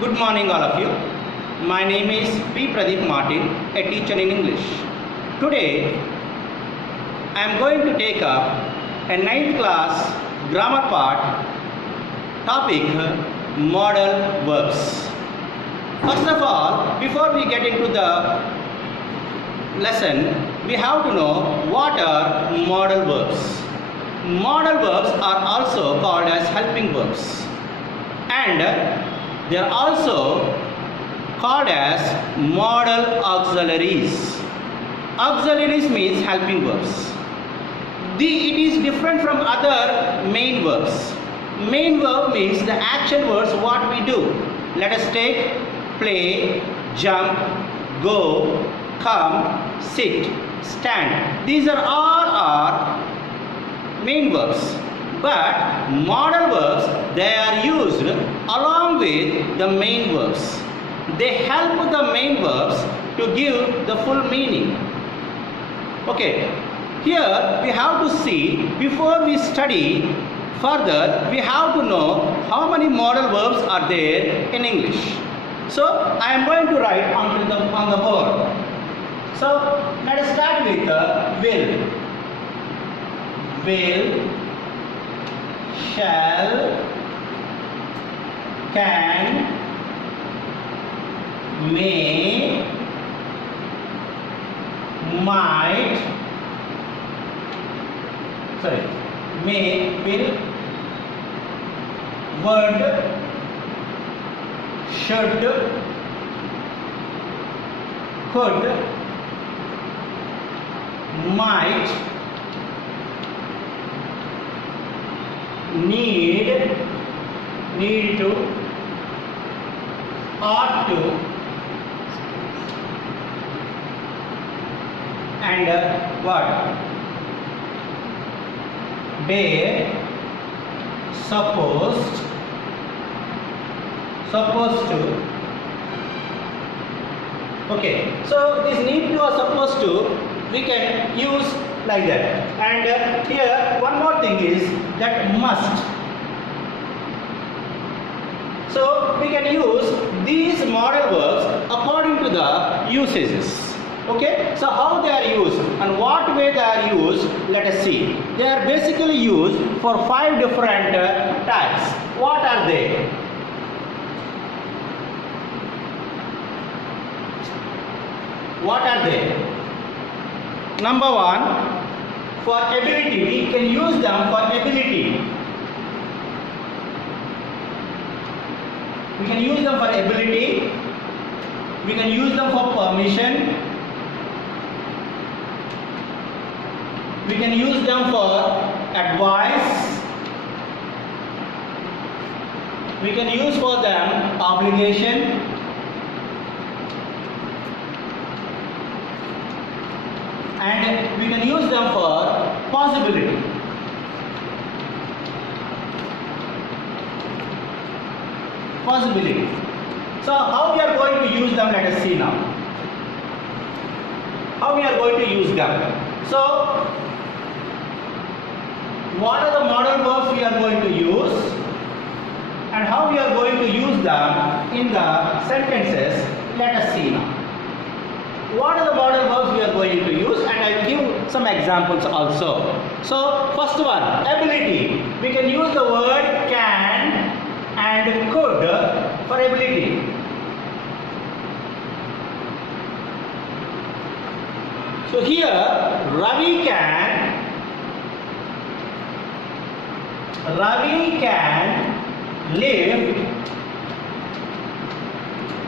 Good morning, all of you. My name is P. Pradeep Martin, a teacher in English. Today, I am going to take up a 9th class grammar part topic modal verbs. First of all, before we get into the lesson, we have to know what are modal verbs. Modal verbs are also called as helping verbs, and they are also called as modal auxiliaries. Auxiliaries means helping verbs. It is different from other main verbs. Main verb means the action words what we do. Let us take play, jump, go, come, sit, stand. These are all our main verbs. But modal verbs, they are used along with the main verbs. They help the main verbs to give the full meaning. Okay, here we have to see, before we study further, we have to know how many modal verbs are there in English. So I am going to write on the board. So let us start with will. Will, shall, can, may, might, may, will, would, should, could, might, need to, ought to, and what? Dare, supposed to. Okay, so this need to or supposed to we can use like that. And here one more thing is that must. So we can use these modal verbs according to the usages. Okay, so how they are used and what way they are used, let us see. They are basically used for 5 different types. What are they? What are they? Number 1, for ability. We can use them for ability. We can use them for ability. We can use them for permission. We can use them for advice. We can use for them obligation. And we can use them for possibility. Possibility. So how we are going to use them, let us see now. How we are going to use them. So what are the modal verbs we are going to use and how we are going to use them in the sentences, let us see now. What are the modal verbs we are going to use, and I will give some examples also. So first one, ability. We can use the word can and could for ability. So here Ravi can lift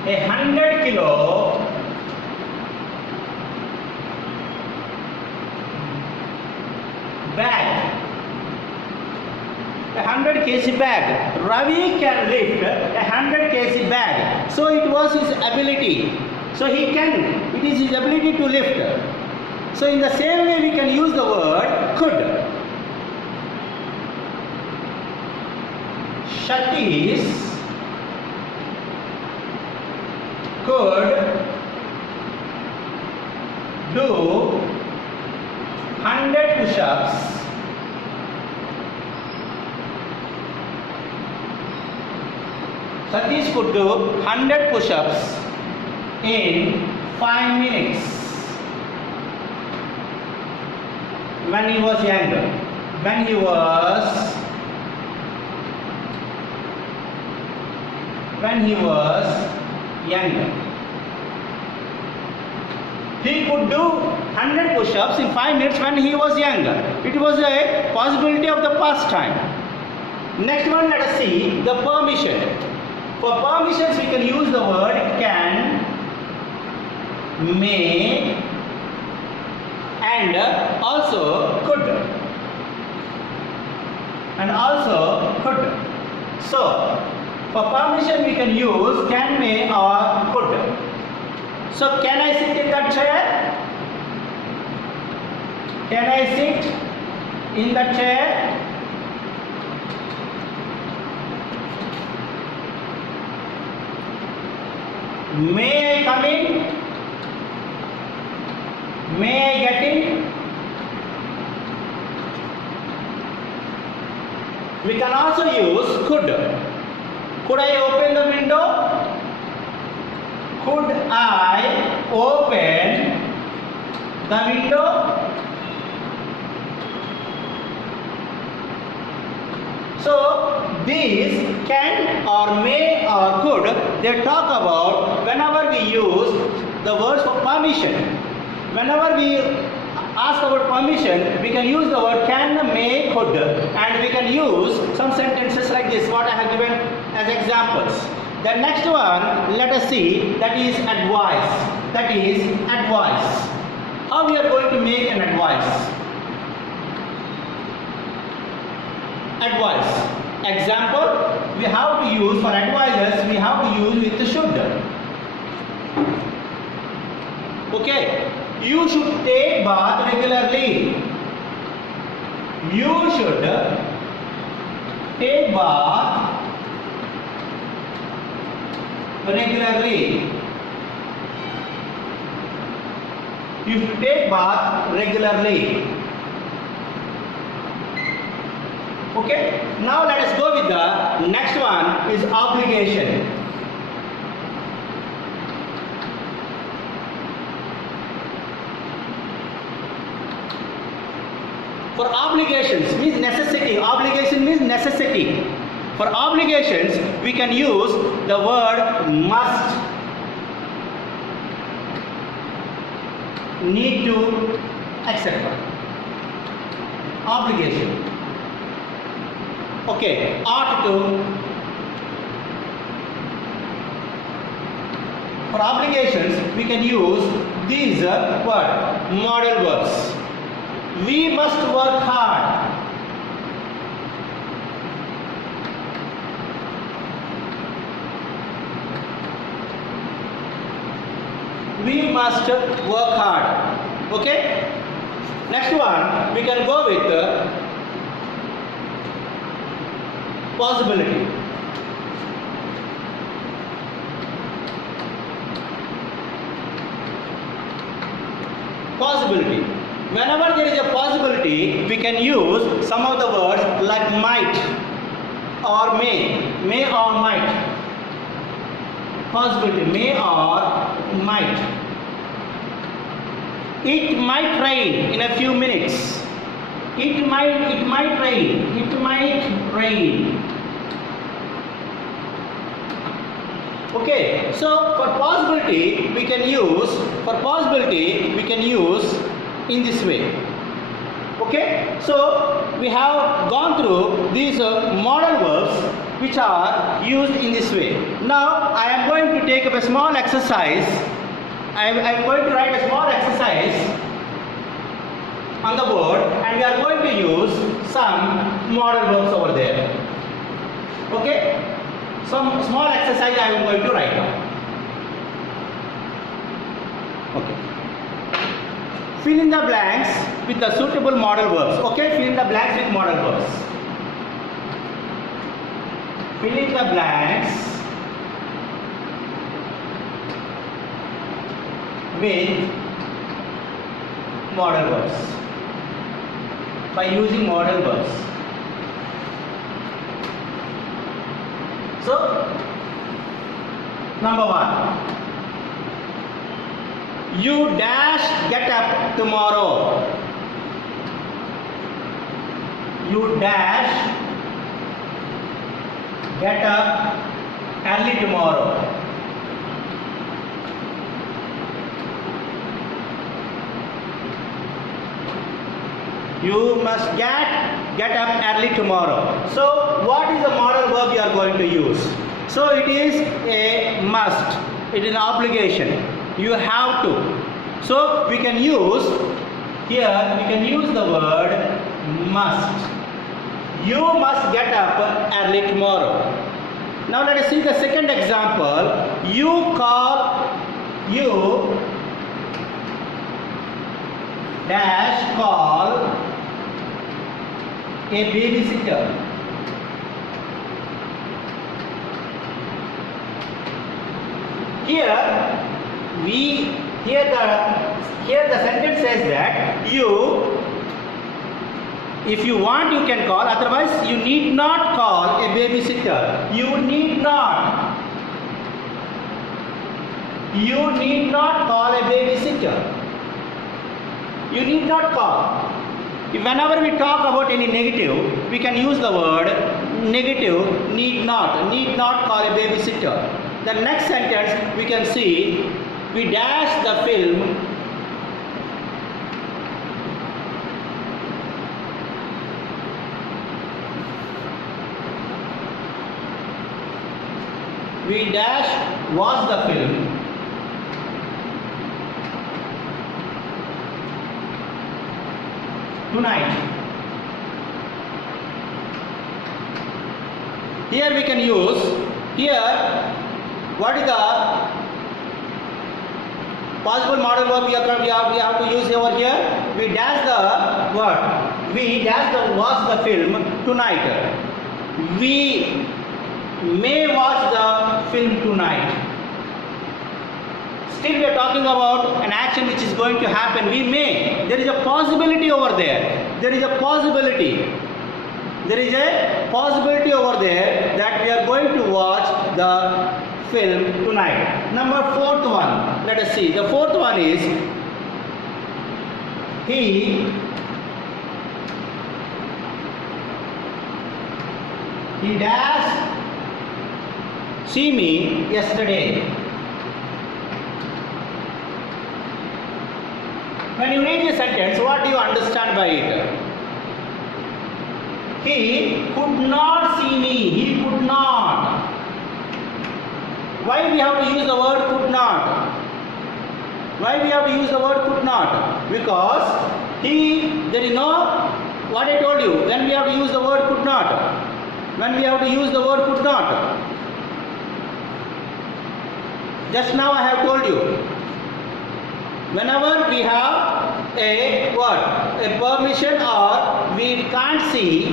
a 100 kilo bag. A 100 kg bag. Ravi can lift a 100 kg bag. So it was his ability. So he can. It is his ability to lift. So in the same way we can use the word could. Satish could do 100 push-ups Satish could do 100 push-ups in 5 minutes when he was younger. When he was younger, he could do 100 push-ups in 5 minutes when he was younger. It was a possibility of the past time. Next one, let us see the permission. For permissions we can use the word can, may, and also could. So for permission we can use can, may or could. So can I sit in that chair? Can I sit in that chair? May I come in? May I get in? We can also use could. Could I open the window? Could I open the window? So these can or may or could, they talk about whenever we use the words for permission. Whenever we ask about permission, we can use the word can, may, could, and we can use some sentences like this, what I have given as examples. The next one, let us see, that is advice. That is advice. How we are going to make an advice? Advice. Example, we have to use for advisors, we have to use with the should. Okay. You should take bath regularly. You should take bath regularly. You should take bath regularly. Okay. Now let us go with the next one is obligation. For obligations means necessity. Obligation means necessity. For obligations, we can use the word must, need to, etc. Obligation. Okay, ought to. For obligations, we can use these modal verbs. We must work hard. We must work hard. Okay? Next one, we can go with possibility. Possibility. Whenever there is a possibility, we can use some of the words like might or may or might. Possibility, may or might. It might rain in a few minutes. It might rain. It might rain. Okay, so for possibility we can use in this way. Okay, so we have gone through these modal verbs which are used in this way. Now I am going to take up a small exercise. I am going to write a small exercise on the board and we are going to use some modal verbs over there. Okay, some small exercise I am going to write down. Okay. Fill in the blanks with the suitable modal verbs. Okay, fill in the blanks with modal verbs. Fill in the blanks with modal verbs by using modal verbs. So Number 1. You dash get up tomorrow. You dash get up early tomorrow. You must get up early tomorrow. So what is the modal verb you are going to use? So it is a must. It is an obligation. You have to. So we can use here, we can use the word must. You must get up early tomorrow. Now let us see the second example. You dash call a babysitter. Here the sentence says that if you want you can call, otherwise you need not call a babysitter. You need not call a babysitter. You need not call. Whenever we talk about any negative, we can use the word negative, need not call a babysitter. The next sentence we can see, we dash the film watch the film tonight. Here we can use, what is the possible modal verb we have to use over here? We dash the word. We dash the watch the film tonight. We may watch the film tonight. Still we are talking about an action which is going to happen. We may. There is a possibility over there. There is a possibility over there that we are going to watch the film tonight. Number 4th one. Let us see. The 4th one is he dash see me yesterday. When you read the sentence, what do you understand by it? He could not see me. He could not. Why we have to use the word could not? Why we have to use the word could not? Because there is no, what I told you, when we have to use the word could not. When we have to use the word could not. Just now I have told you. Whenever we have a permission or we can't see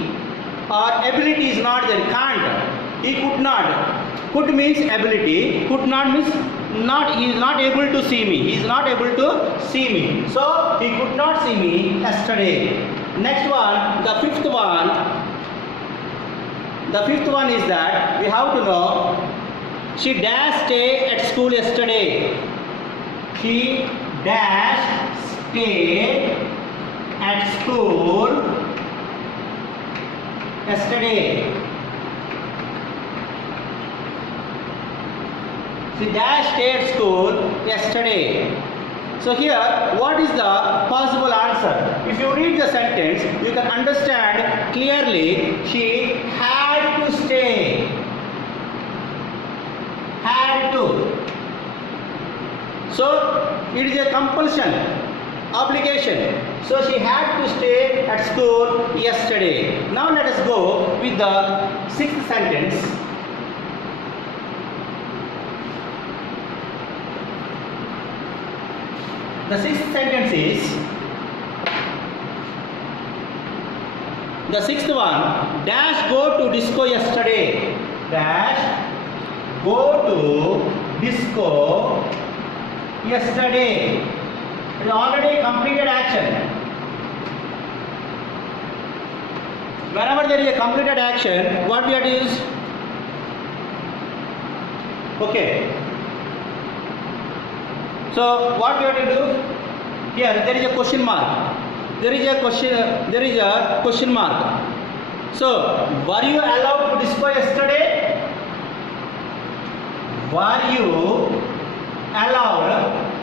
or ability is not there, can't. He could not. Could means ability. Could not means not. He is not able to see me. He is not able to see me. So he could not see me yesterday. Next one, the fifth one. The fifth one is that we have to know. She dashed stay at school yesterday. She dashed stay at school yesterday. She dashed stay at school yesterday. So here, what is the possible answer? If you read the sentence, you can understand clearly. She had to stay. Had to. So it is a compulsion, obligation. So she had to stay at school yesterday. Now let us go with the sixth sentence. The sixth sentence is, the sixth one, dash go to disco yesterday. Dash go to disco yesterday. It is already completed action. Whenever there is a completed action, what we have to use? Okay. So what we have to do? Here there is a question mark. There is a question mark. So were you allowed to disco yesterday? Were you allowed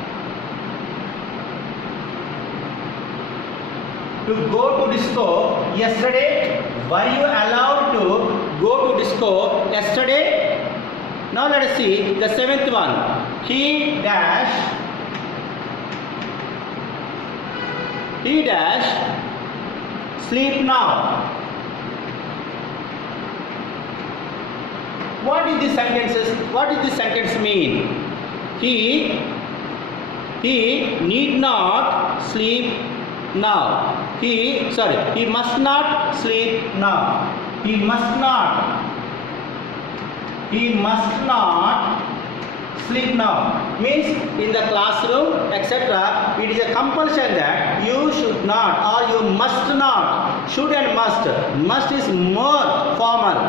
to go to disco yesterday? Were you allowed to go to disco yesterday? Now let us see the seventh one. He dash sleep now. What is this sentences? What does this sentence mean? He need not sleep now. He must not sleep now. He must not sleep now. Means in the classroom, etc. It is a compulsion that you should not or you must not. Should and must. Must is more formal.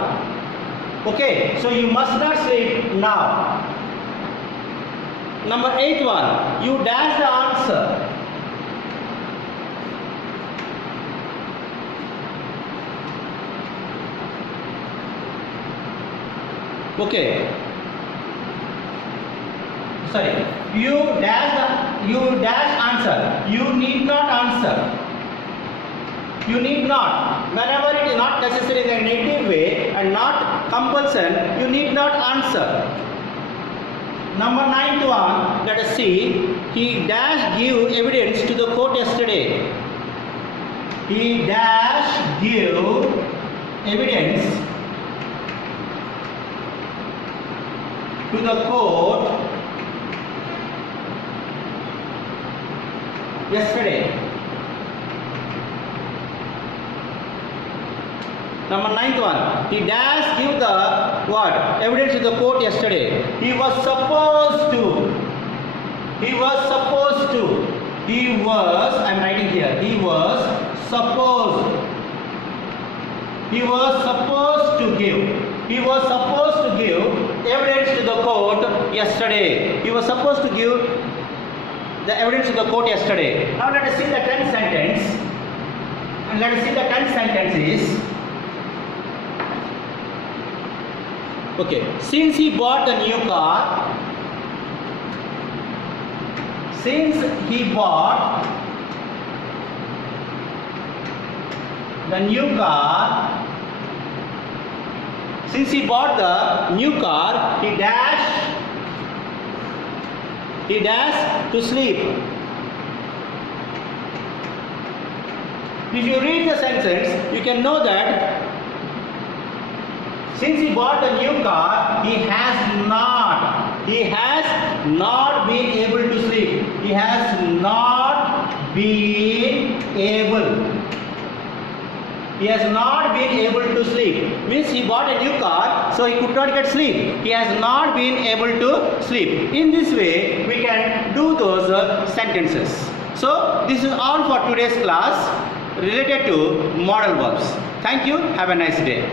Okay, so you must not sleep now. Number 8 one. You dash the answer. Okay. Sorry. You dash answer. You need not answer. You need not. Whenever it is not necessary in a negative way and not compulsion, you need not answer. Number 9th one, let us see. He dash give evidence to the court yesterday. He dash give evidence to the court yesterday. Number 9th one. He dash give the what? Evidence to the court yesterday. He was supposed to. I'm writing here. He was supposed to give evidence to the court yesterday. He was supposed to give the evidence to the court yesterday. Now let us see the 10th sentence. And let us see the 10th sentence is. Okay, since he bought the new car, since he bought the new car, he dashed to sleep. If you read the sentence, you can know that since he bought a new car, he has not been able to sleep. He has not been able to sleep. Means he bought a new car, so he could not get sleep. He has not been able to sleep. In this way, we can do those sentences. So, this is all for today's class related to modal verbs. Thank you. Have a nice day.